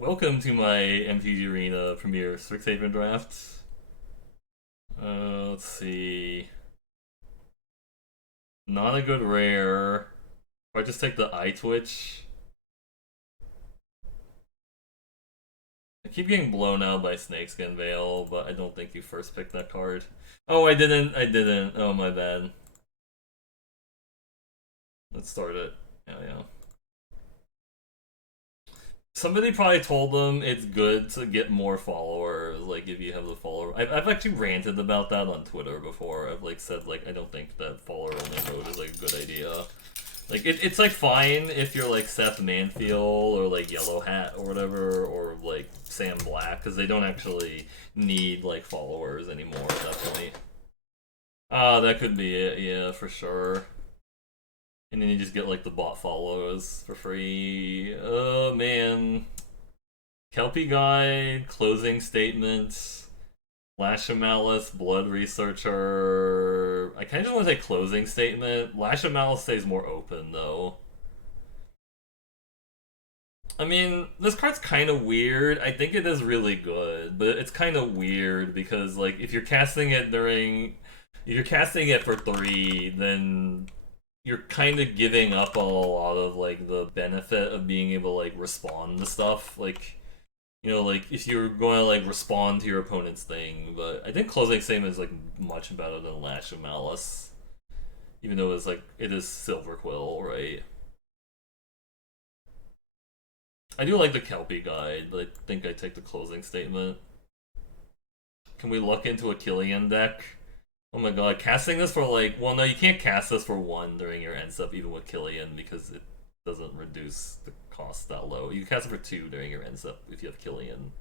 Welcome to my MTG Arena Premier Strixhaven draft. Let's see. Not a good rare. If I just take the eye twitch. I keep getting blown out by Snakeskin Veil, but I don't think you first picked that card. Oh, I didn't. I didn't. Oh, my bad. Let's start it. Yeah. Somebody probably told them it's good to get more followers, like if you have the follower. I've actually ranted about that on Twitter before. I've like said like I don't think that follower only mode is like a good idea. Like it's like fine if you're like Seth Manfield or like Yellow Hat or whatever, or like Sam Black, because they don't actually need like followers anymore at that point. Ah, that could be it, yeah, for sure. And then you just get like the bot follows for free. Oh man. Kelpie Guide, Closing Statement, Lash of Malice, Blood Researcher. I kind of just want to say Closing Statement. Lash of Malice stays more open though. I mean, this card's kind of weird. I think it is really good, but it's kind of weird because like if you're casting it during, if you're casting it for 3, then you're kind of giving up a lot of like the benefit of being able to like respond to stuff. Like, you know, like if you're going to like respond to your opponent's thing. But I think Closing Statement is like much better than Lash of Malice, even though it's like it is Silver Quill, right? I do like the Kelpie Guide, but I think I take the Closing Statement. Can we look into a Killian deck? Oh my god, casting this for like, well no, you can't cast this for 1 during your end step even with Killian because it doesn't reduce the cost that low. You can cast it for 2 during your end step if you have Killian.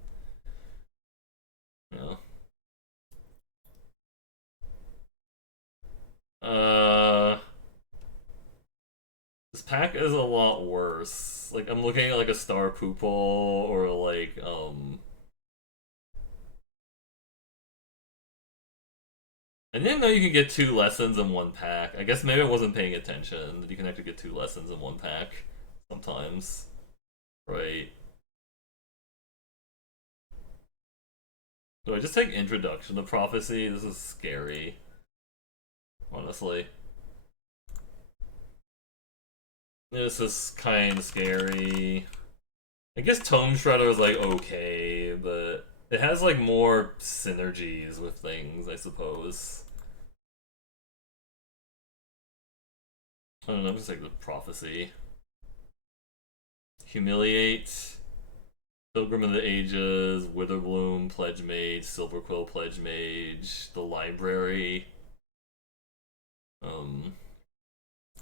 Yeah. Uh, this pack is a lot worse. Like I'm looking at like a Star Poople or like I didn't know you can get 2 lessons in 1 pack. I guess maybe I wasn't paying attention that you can actually get 2 lessons in 1 pack sometimes. Right. Do I just take Introduction to Prophecy? This is scary. Honestly. This is kind of scary. I guess Tome Shredder is like okay, but it has like more synergies with things, I suppose. I don't know, just like the Prophecy. Humiliate. Pilgrim of the Ages, Witherbloom, Pledge Mage, Silverquill, Pledge Mage, the Library. Um,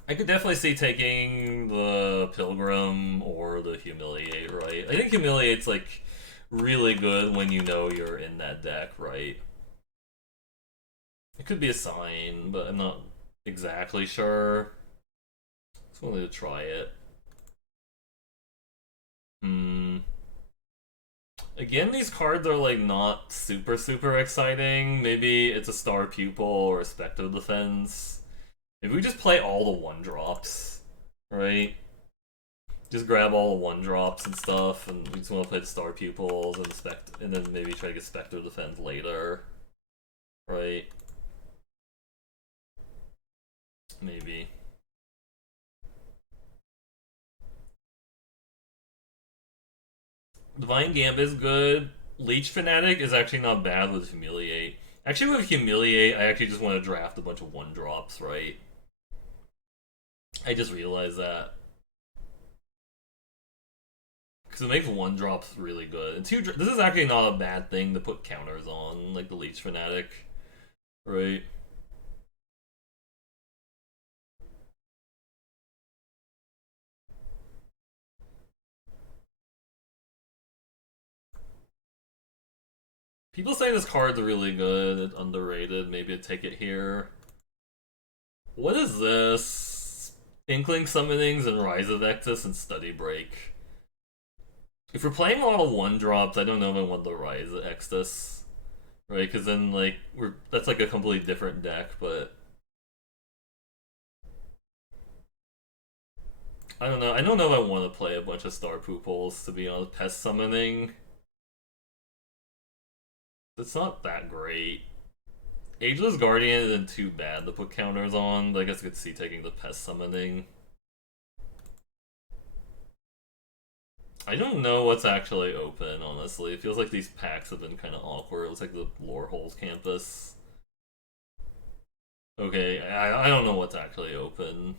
I could definitely see taking the Pilgrim or the Humiliate, right? I think Humiliate's like really good when you know you're in that deck, right? It could be a sign, but I'm not exactly sure. Just wanted to try it. Hmm. Again, these cards are like not super exciting. Maybe it's a Star Pupil or a Spectral Defense. If we just play all the 1-drops, right? Just grab all the 1-drops and stuff, and we just want to play the Star Pupils and and then maybe try to get Spectral Defense later, right? Maybe. Divine Gambit is good. Leech Fanatic is actually not bad with Humiliate. Actually, with Humiliate, I actually just want to draft a bunch of 1-drops, right? I just realized that. Because it makes 1-drops really good. And this is actually not a bad thing to put counters on, like the Leech Fanatic, right? People say this card's really good, it's underrated, maybe I'd take it here. What is this? Inkling Summonings and Rise of Extus and Study Break. If we're playing a lot of 1-drops, I don't know if I want the Rise of Extus. Right, because then like that's like a completely different deck, but I don't know. I don't know if I want to play a bunch of Star Pooples, to be honest. Pest Summoning. It's not that great. Ageless Guardian isn't too bad to put counters on, but I guess I could see taking the Pest Summoning. I don't know what's actually open, honestly. It feels like these packs have been kind of awkward. It's like the Loreholes campus. Okay, I don't know what's actually open.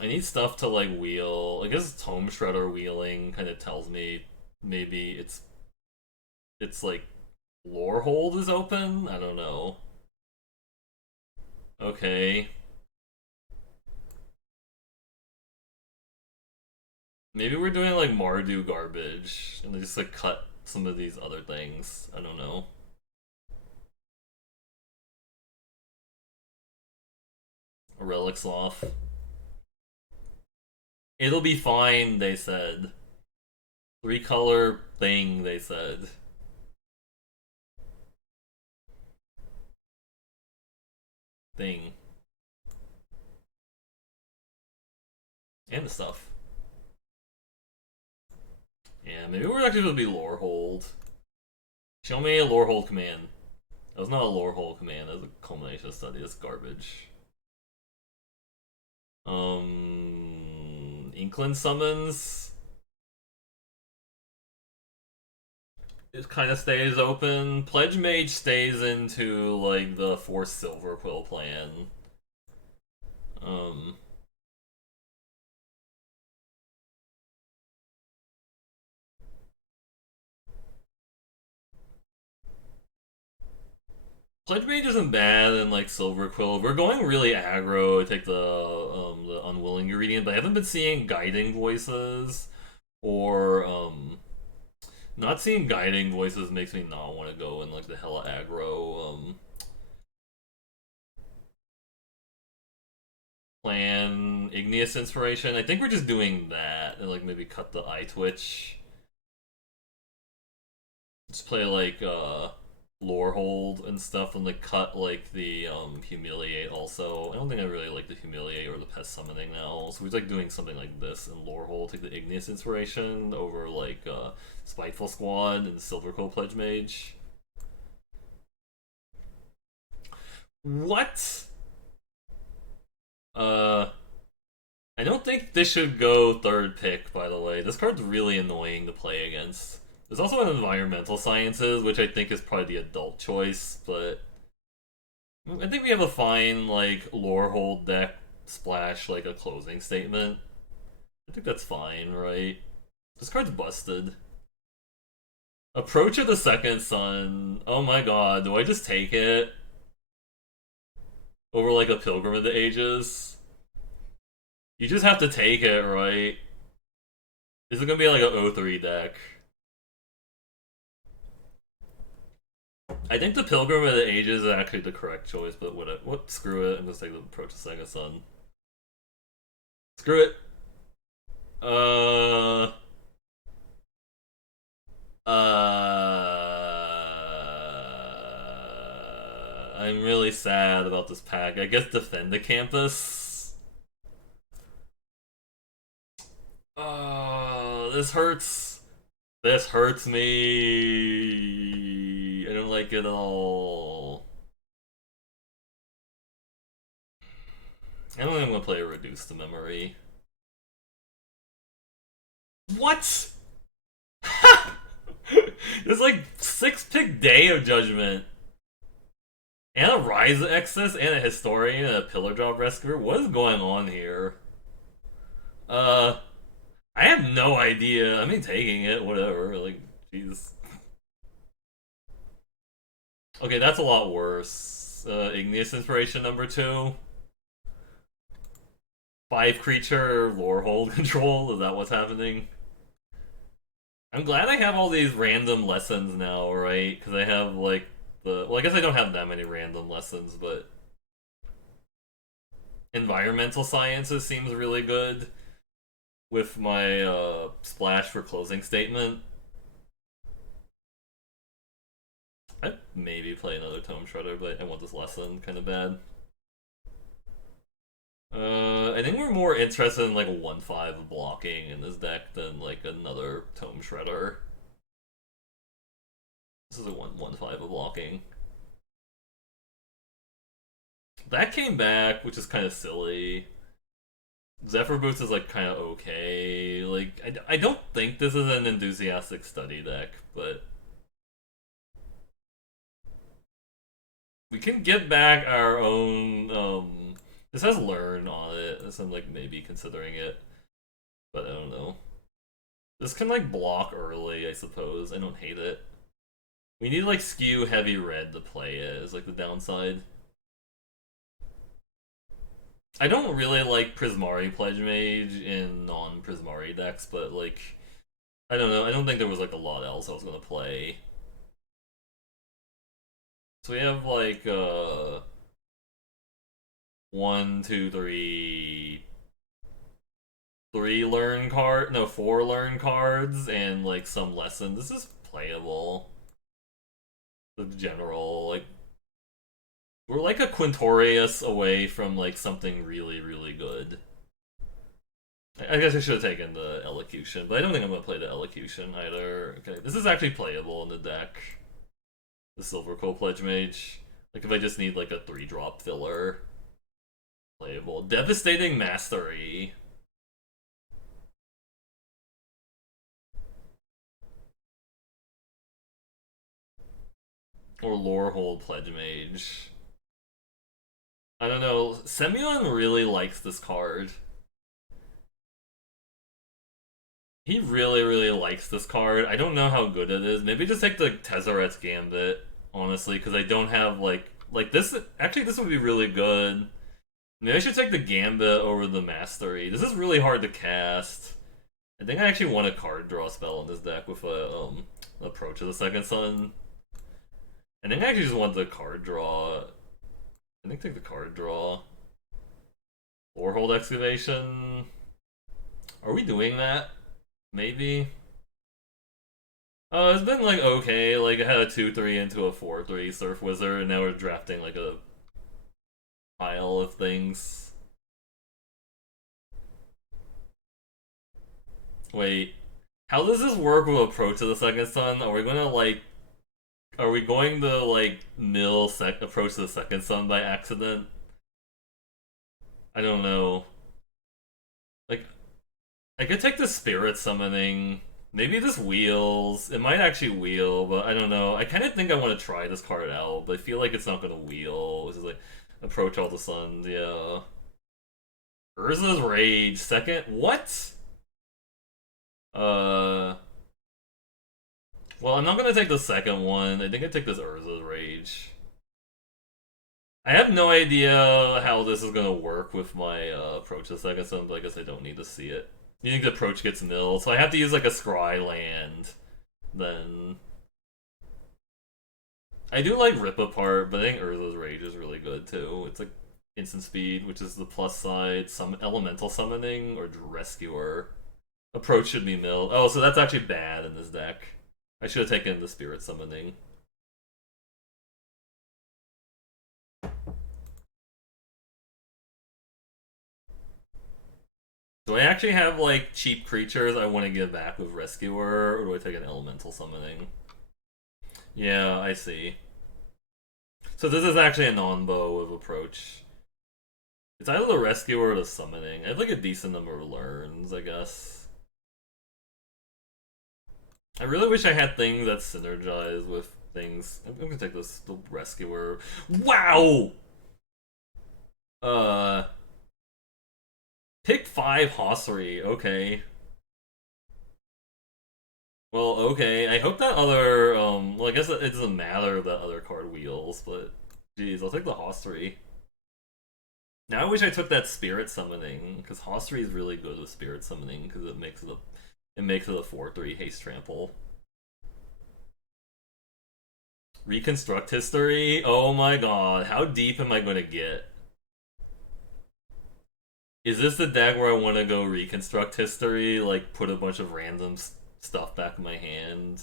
I need stuff to like wheel. I guess Tome Shredder wheeling kind of tells me maybe it's like Lorehold is open. I don't know. Okay, maybe we're doing like Mardu garbage and they just like cut some of these other things. I don't know. Relic Sloth. It'll be fine, they said. Three color thing, they said. Thing. And the stuff. Yeah, maybe we're actually gonna be Lorehold. Show me a Lorehold command. That was not a Lorehold command, that was a culmination study. That's garbage. Inkling summons. It kind of stays open. Pledge Mage stays into like the Force Silver Quill plan. Um, Pledge Mage isn't bad in like Silver Quill. We're going really aggro. I take the Unwilling Ingredient, but I haven't been seeing Guiding Voices or not seeing Guiding Voices makes me not want to go in like the hella aggro plan. Igneous Inspiration. I think we're just doing that and like maybe cut the eye twitch. Just play like Lorehold and stuff and like cut like the Humiliate also. I don't think I really like the Humiliate or the Pest Summoning now. So we're like doing something like this in Lorehold, take the Igneous Inspiration over like Spiteful Squad and Silver Quill Pledge Mage. What? Uh I don't think this should go third pick, by the way. This card's really annoying to play against. There's also an Environmental Sciences, which I think is probably the adult choice, but I think we have a fine, like, Lorehold deck splash, like, a closing statement. I think that's fine, right? This card's busted. Approach of the Second Sun. Oh my god, do I just take it? Over, like, a Pilgrim of the Ages? You just have to take it, right? Is it gonna be like an 0-3 deck? I think the Pilgrim of the Ages is actually the correct choice, but what? Screw it. I'm just taking the Approach to Sega Sun. Screw it. Uh. I'm really sad about this pack. I guess Defend the Campus. This hurts. This hurts me. I don't like it at all. I don't think I'm gonna play a Reduce to Memory. What? It's like 6-pick day of Judgment. And a Rise of Excess, and a Historian, and a Pillar Drop Rescuer. What is going on here? Uh, I have no idea. I mean, taking it, whatever. Like, jeez. Okay, that's a lot worse. Igneous Inspiration number 2. 5 creature Lorehold control. Is that what's happening? I'm glad I have all these random lessons now, right? Because I have, like, well, I guess I don't have that many random lessons, but Environmental Sciences seems really good with my splash for closing statement. I'd maybe play another Tome Shredder, but I want this lesson kind of bad. I think we're more interested in like 1/5 blocking in this deck than like another Tome Shredder. This is a 1/5 of blocking. That came back, which is kind of silly. Zephyr Boost is like kind of okay. Like I don't think this is an enthusiastic study deck, but we can get back our own. This has learn on it, so I'm like maybe considering it, but I don't know. This can like block early, I suppose. I don't hate it. We need like skew heavy red to play it. Is like the downside. I don't really like Prismari Pledge Mage in non-Prismari decks, but like I don't know. I don't think there was like a lot else I was gonna play. So we have like one, two, three learn card, no, four learn cards, and like some lesson. This is playable. The general like we're like a Quintorius away from like something really, really good. I guess I should have taken the Elocution, but I don't think I'm gonna play the Elocution either. Okay, this is actually playable in the deck. The Silver Coal Pledge Mage. Like if I just need like a 3-drop filler. Playable. Devastating Mastery. Or Lorehold Pledge Mage. I don't know. Semyon really likes this card. He really, really likes this card. I don't know how good it is. Maybe just take the Tezzeret's Gambit, honestly, because I don't have like this. Actually, this would be really good. Maybe I should take the Gambit over the Mastery. This is really hard to cast. I think I actually want a card draw spell in this deck with a Approach of the Second Sun. I think I actually just want the card draw. I think take the card draw. Lorehold Excavation. Are we doing that? Maybe. It's been like okay. Like I had a 2/3 into a 4/3 Surf Wizard, and now we're drafting like a pile of things. Wait, how does this work with Approach to the Second Sun? Are we gonna like? Are we going to like mill Approach to the Second Sun by accident? I don't know. Like I could take the Spirit Summoning. Maybe this wheels. It might actually wheel, but I don't know. I kind of think I want to try this card out, but I feel like it's not going to wheel. This is like Approach all the Suns, yeah. Urza's Rage, second? What? Uh... Well, I'm not going to take the second one. I think I take this Urza's Rage. I have no idea how this is going to work with my Approach the Second Sun, but I guess I don't need to see it. You think the Approach gets milled, so I have to use like a Scry land. Then I do like Rip Apart, but I think Urza's Rage is really good too. It's like instant speed, which is the plus side. Some elemental summoning or Rescuer. Approach should be milled. Oh, so that's actually bad in this deck. I should have taken the Spirit Summoning. Do I actually have like cheap creatures I want to give back with Rescuer, or do I take an elemental summoning? Yeah, I see. So this is actually a non-bow of Approach. It's either the Rescuer or the Summoning. I have like a decent number of learns, I guess. I really wish I had things that synergize with things. I'm gonna take this, the Rescuer. Wow! Uh... Pick 5 Hofri, okay. Well, okay. I hope that other, well, I guess it doesn't matter that other card wheels, but geez, I'll take the Hofri. Now I wish I took that Spirit Summoning, because Hofri is really good with Spirit Summoning, because it makes it a 4/3 haste trample. Reconstruct history? Oh my god, how deep am I going to get? Is this the deck where I want to go reconstruct history, like put a bunch of random stuff back in my hand?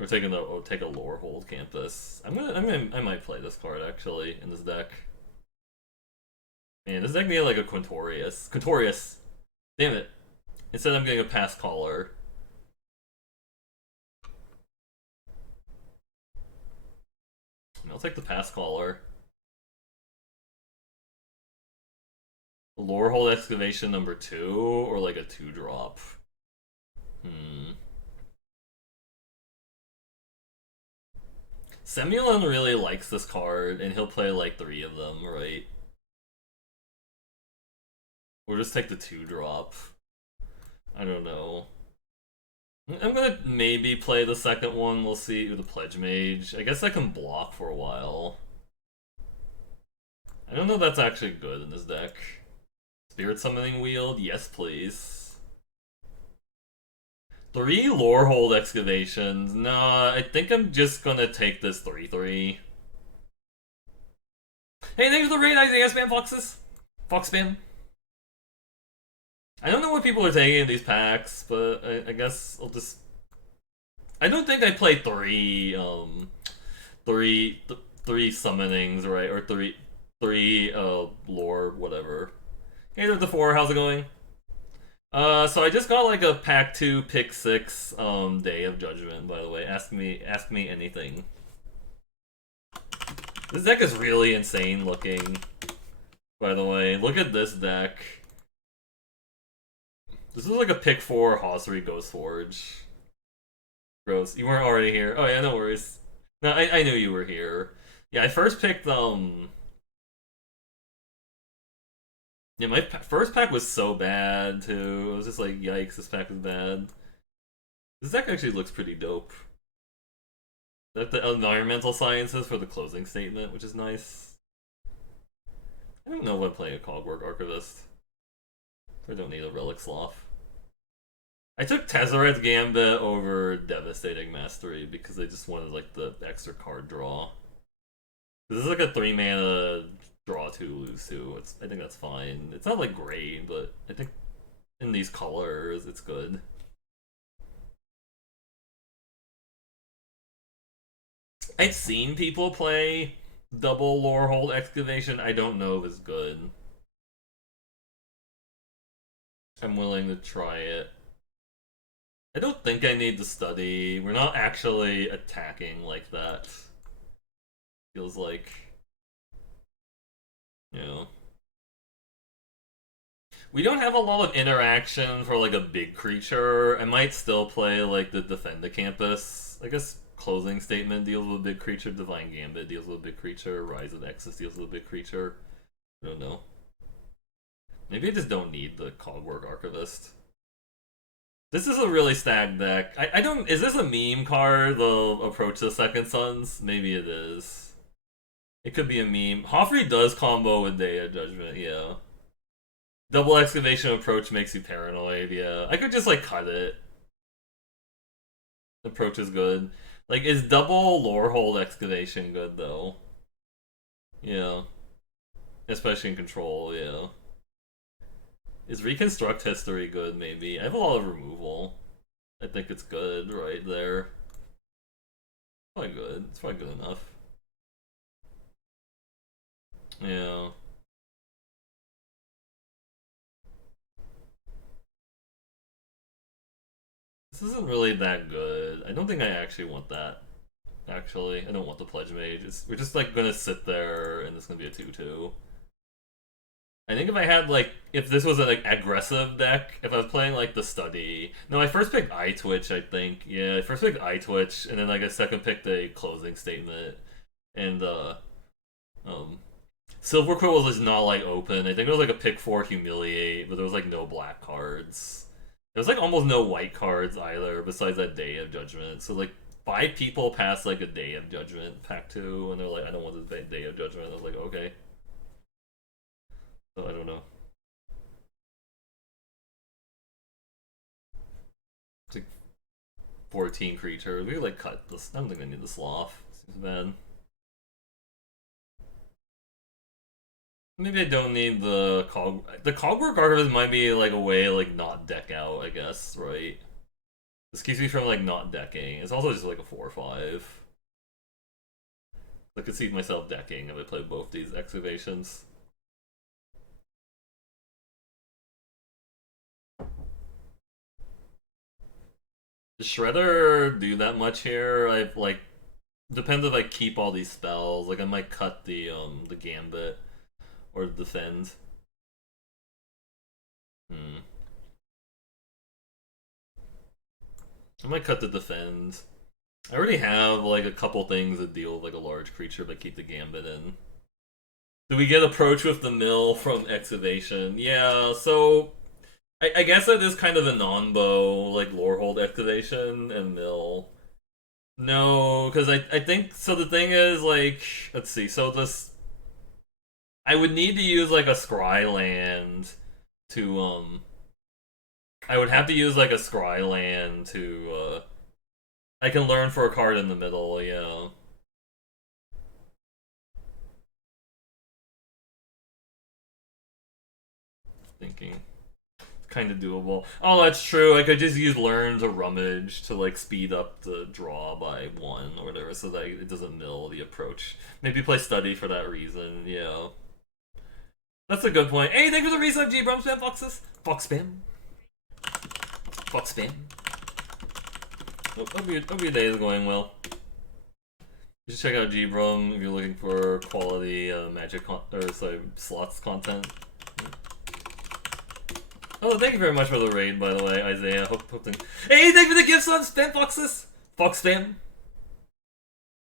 We're taking take a Lorehold Campus. I might play this card actually in this deck. Man, this deck needed like a Quintorius. Quintorius! Damn it. Instead I'm getting a pass caller. I'll take the pass caller. Lorehold Excavation number 2, or like a 2-drop. Semulon really likes this card, and he'll play like 3 of them, right? Or just take the 2-drop. I don't know. I'm gonna maybe play the second one. We'll see with the Pledge Mage. I guess I can block for a while. I don't know if that's actually good in this deck. Spirit Summoning Wield? Yes, please. 3 Lorehold Excavations. Nah, I think I'm just gonna take this 3/3. Hey, thanks for the raid, Isaiah Spam Foxes! Fox Spam. I don't know what people are taking in these packs, but I guess I'll just... I don't think I played 3 summonings, right? Or three lore, whatever. Hey there, the 4, how's it going? So I just got like a pack 2, pick 6, Day of Judgment, by the way. Ask me anything. This deck is really insane looking, by the way. Look at this deck. This is like a pick 4 Hofri Ghost Forge. Gross. You weren't already here. Oh yeah, no worries. No, I knew you were here. Yeah, I first picked yeah, my first pack was so bad too. It was just like, yikes, this pack is bad. This deck actually looks pretty dope. That the environmental sciences for the closing statement, which is nice. I don't know if I'm playing a Cogwork Archivist. I don't need a Relic Sloth. I took Tezzeret Gambit over Devastating Mastery because I just wanted like the extra card draw. This is like a 3-mana draw 2, lose 2. I think that's fine. It's not like great, but I think in these colors it's good. I've seen people play double Lorehold Excavation. I don't know if it's good. I'm willing to try it. I don't think I need to study. We're not actually attacking like that. Feels like... You know. We don't have a lot of interaction for like a big creature. I might still play like the Defend the Campus. I guess Closing Statement deals with a big creature. Divine Gambit deals with a big creature. Rise of Nexus deals with a big creature. I don't know. Maybe I just don't need the Cogwork Archivist. This is a really stacked deck. I don't... Is this a meme card, the Approach the Second Sons? Maybe it is. It could be a meme. Hofri does combo with Day of Judgment, yeah. Double Excavation Approach makes you paranoid, yeah. I could just, like, cut it. Approach is good. Like, is double Lorehold Excavation good, though? Yeah. Especially in Control, yeah. Is Reconstruct History good, maybe? I have a lot of removal. I think it's good right there. Probably good. It's probably good enough. Yeah. This isn't really that good. I don't think I actually want that. Actually, I don't want the Pledge Mage. We're just like gonna sit there and it's gonna be a 2/2. I think if I had like, if this was an like aggressive deck, if I was playing like the Study. No, I first picked Eye Twitch, I think. Yeah, I first picked Eye Twitch, and then like I second picked a Closing Statement. And Silver Quill was not like open. I think it was like a pick 4 Humiliate, but there was like no black cards. There was like almost no white cards either, besides that Day of Judgment. So like 5 people passed like a Day of Judgment pack 2, and they're like, I don't want this Day of Judgment. I was like, okay. So I don't know. It's like 14 creatures. We could like cut this. I don't think I need the Sloth. Seems bad. Maybe I don't need the Cogwork Archivist might be like a way to like not deck out, I guess, right? This keeps me from like not decking. It's also just like a 4/5. I could see myself decking if I play both these excavations. Does Shredder do that much here? I like depends if I keep all these spells. Like I might cut the Gambit or defend. Hmm. I might cut the defend. I already have like a couple things that deal with like a large creature but keep the Gambit in. Do we get approach with the mill from excavation? Yeah, so I guess it is kind of a non-bow, like lorehold excavation and mill. No, because I think so. The thing is, like, let's see. So this, I would need to use like a scry land to I would have to use like a scry land to I can learn for a card in the middle. Yeah, thinking kind of doable. Oh, that's true. I could just use learn to rummage to like speed up the draw by one or whatever, so that it doesn't mill the approach. Maybe play study for that reason. Yeah, that's a good point. Hey, thank you for the resub, G Brum spam foxes. Fox spam. Fox spam. Hope your day is going well. You should check out G Brum if you're looking for quality magic or sorry slots content. Oh, thank you very much for the raid, by the way, Isaiah. Hope Hey, thank you for the gifts on Spam Foxes! Fox Spam.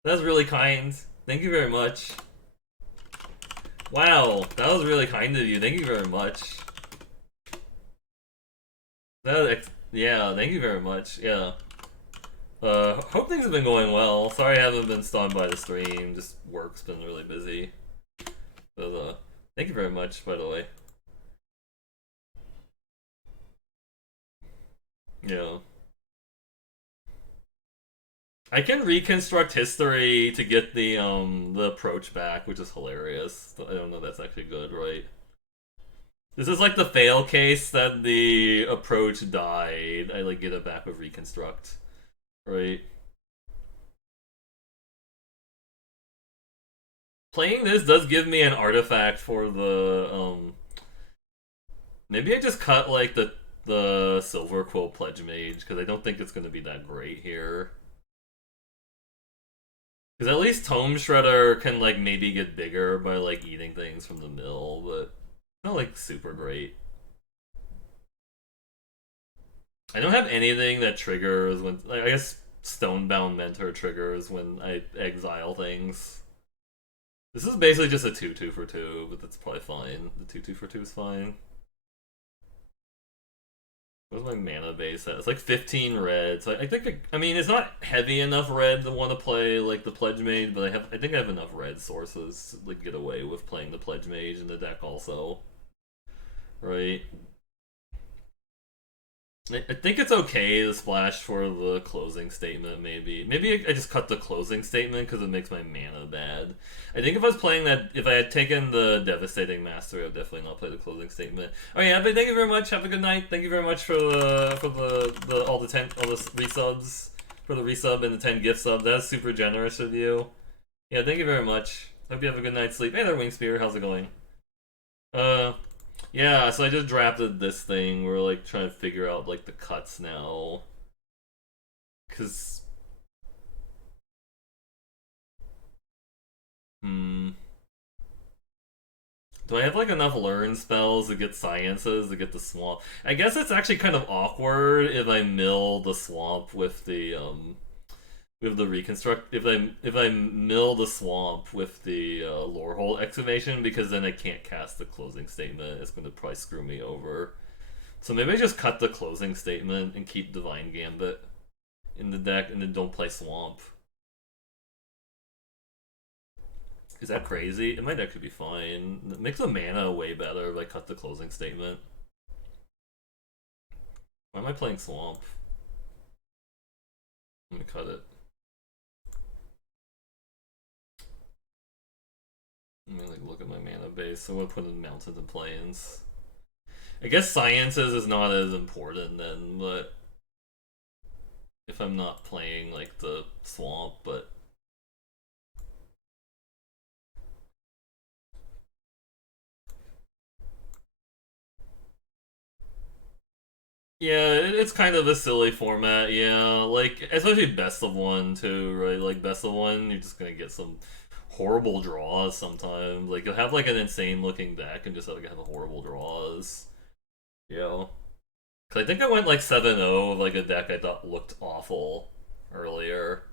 That's really kind. Thank you very much. Wow, that was really kind of you. Thank you very much. Yeah, thank you very much. Yeah. Hope things have been going well. Sorry I haven't been stopped by the stream. Just work's been really busy. But, thank you very much, by the way. Yeah. I can reconstruct history to get the approach back, which is hilarious. I don't know if that's actually good, right? This is like the fail case that the approach died. I like get it back with reconstruct, right? Playing this does give me an artifact for the maybe I just cut like the silver quill pledge mage because I don't think it's gonna be that great here. Because at least Tome Shredder can like maybe get bigger by like eating things from the mill, but not like super great. I don't have anything that triggers when like, I guess Stonebound Mentor triggers when I exile things. This is basically just a 2-2 for 2, but that's probably fine. The 2-2 for 2 is fine. What's my mana base at? It's like 15 red. So I think I mean it's not heavy enough red to want to play like the Pledge Mage, but I think I have enough red sources to like get away with playing the Pledge Mage in the deck also. Right? I think it's okay to splash for the closing statement, maybe. Maybe I just cut the closing statement because it makes my mana bad. I think if I was playing that, if I had taken the Devastating Mastery, I'd definitely not play the closing statement. Oh yeah, but thank you very much. Have a good night. Thank you very much for the all the 10 all the resubs for the resub and the 10 gift sub. That's super generous of you. Yeah, thank you very much. Hope you have a good night's sleep. Hey there, Wingspear. How's it going? Uh, yeah, so I just drafted this thing. We're like trying to figure out like the cuts now. Cause hmm. Do I have like enough learn spells to get sciences to get the swamp? I guess it's actually kind of awkward if I mill the swamp with the reconstruct if I mill the swamp with the lore hole excavation because then I can't cast the closing statement. It's gonna probably screw me over. So maybe I just cut the closing statement and keep Divine Gambit in the deck and then don't play Swamp. Is that crazy? My deck could be fine. It makes the mana way better if I cut the closing statement. Why am I playing Swamp? I'm gonna cut it. Let me like look at my mana base. I'm gonna put in Mountains and Plains. I guess Sciences is not as important then, but if I'm not playing like the Swamp, but Yeah, it's kind of a silly format, yeah. Like, especially best of one, too, right? Like, best of one, you're just gonna get some horrible draws sometimes. Like, you'll have, like, an insane looking deck and just, like, have horrible draws. You know? Because I think I went, like, 7-0 with, like, a deck I thought looked awful earlier.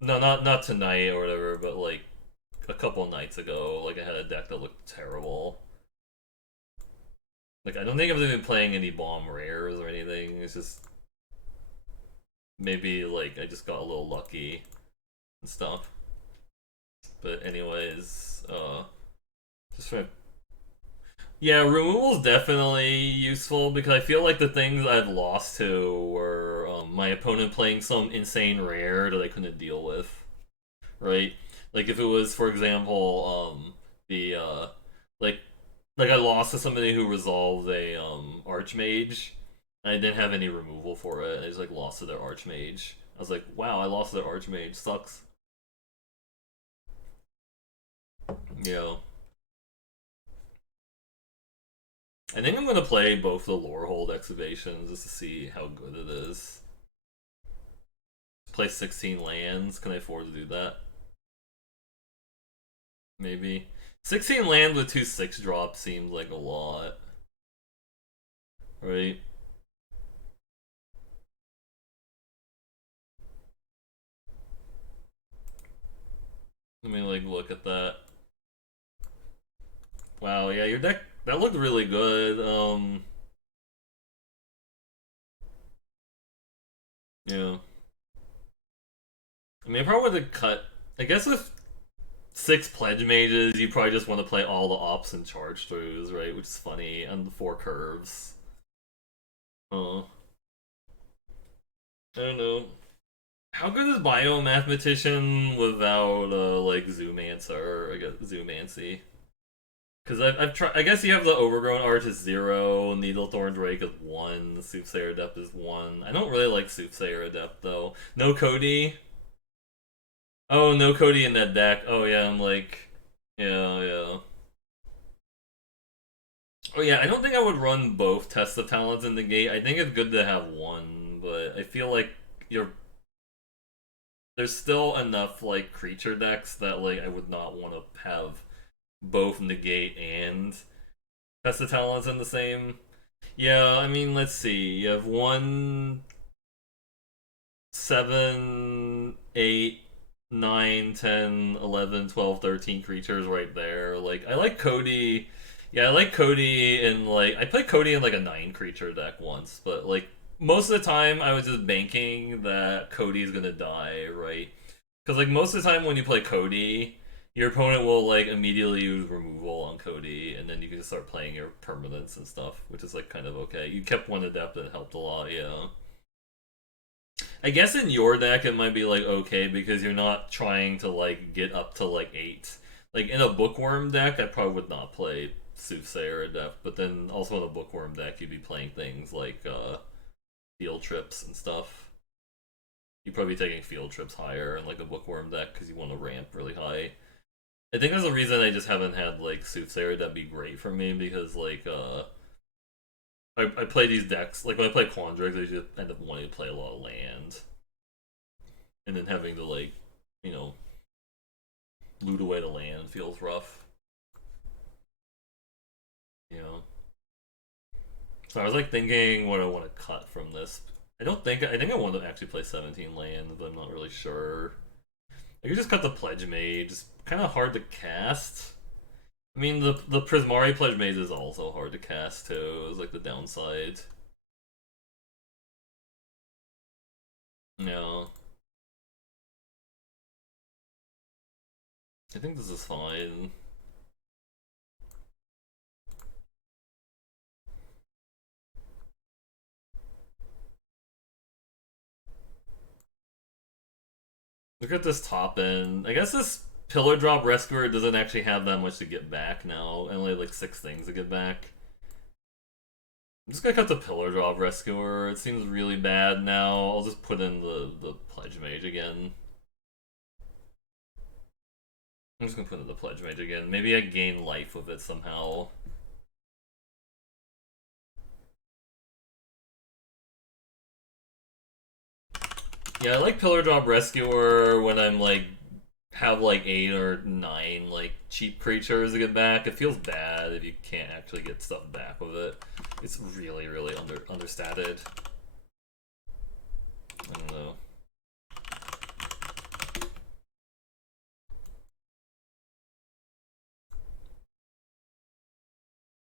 No, not tonight or whatever, but, like, a couple nights ago. Like, I had a deck that looked terrible. Like, I don't think I've been playing any bomb rares or anything. It's just maybe like I just got a little lucky and stuff. But anyways, just trying. Yeah, removal's definitely useful because I feel like the things I've lost to were my opponent playing some insane rare that I couldn't deal with. Right? Like if it was, for example, the like like I lost to somebody who resolved a Archmage. And I didn't have any removal for it. I just like lost to their Archmage. I was like, wow, I lost to their Archmage. Sucks. Yeah. I think I'm gonna play both the Lorehold excavations just to see how good it is. Play 16 lands. Can I afford to do that? Maybe. 16 land with two 6-drop seems like a lot. Right? Let me like look at that. Wow, yeah, your deck that looked really good. Yeah. I mean I probably would have cut I guess with 6 pledge mages, you probably just want to play all the ops and charge throughs, right? Which is funny, and the 4 curves. Oh, I don't know. How good is Biomathematician without like Zoomancer? I guess Zoomancy. Because I've tried. I guess you have the Overgrown Arch is 0, Needlethorn Drake is 1, Soothsayer Adept is 1. I don't really like Soothsayer Adept though. No Cody. Oh, no Cody in that deck. Oh yeah, I'm like, yeah, yeah. Oh yeah, I don't think I would run both Test of Talents in the gate. I think it's good to have one, but I feel like you're there's still enough like creature decks that like I would not want to have both negate and Test of Talents in the same. Yeah, I mean, let's see. You have 1, 7, 8, 9, 10, 11, 12, 13 creatures right there. Like, I like Cody. Yeah, I like Cody in, like, I played Cody in, like, a 9 creature deck once, but, like, most of the time I was just banking that Cody's gonna die, right? Because, like, most of the time when you play Cody, your opponent will, like, immediately use removal on Cody, and then you can just start playing your permanents and stuff, which is, like, kind of okay. You kept one adept that helped a lot, yeah. I guess in your deck it might be like okay because you're not trying to like get up to like 8. Like in a bookworm deck, I probably would not play Soothsayer Adept, but then also in a bookworm deck, you'd be playing things like field trips and stuff. You'd probably be taking field trips higher in like a bookworm deck because you want to ramp really high. I think that's the reason I just haven't had like Soothsayer that'd be great for me because like I play these decks like when I play Quandrix, I just end up wanting to play a lot of land and then having to like you know loot away the land feels rough. You know. So I was like thinking what I want to cut from this. I think I want to actually play 17 land, but I'm not really sure. I could just cut the Pledge Mage. It's kind of hard to cast. I mean, the Prismari Pledge Mage is also hard to cast too. It's like the downside. Yeah, I think this is fine. Look at this top end. I guess this Pillar Drop Rescuer doesn't actually have that much to get back now. I only have like 6 things to get back. I'm just gonna cut the Pillar Drop Rescuer. It seems really bad now. I'll just put in the Pledge Mage again. I'm just gonna put in the Pledge Mage again. Maybe I gain life with it somehow. Yeah, I like Pillar Drop Rescuer when I'm like have like 8 or 9 like cheap creatures to get back. It feels bad if you can't actually get stuff back with it. It's really, really understated. I don't know.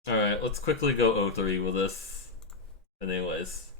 Alright, let's quickly go O3 with this. Anyways.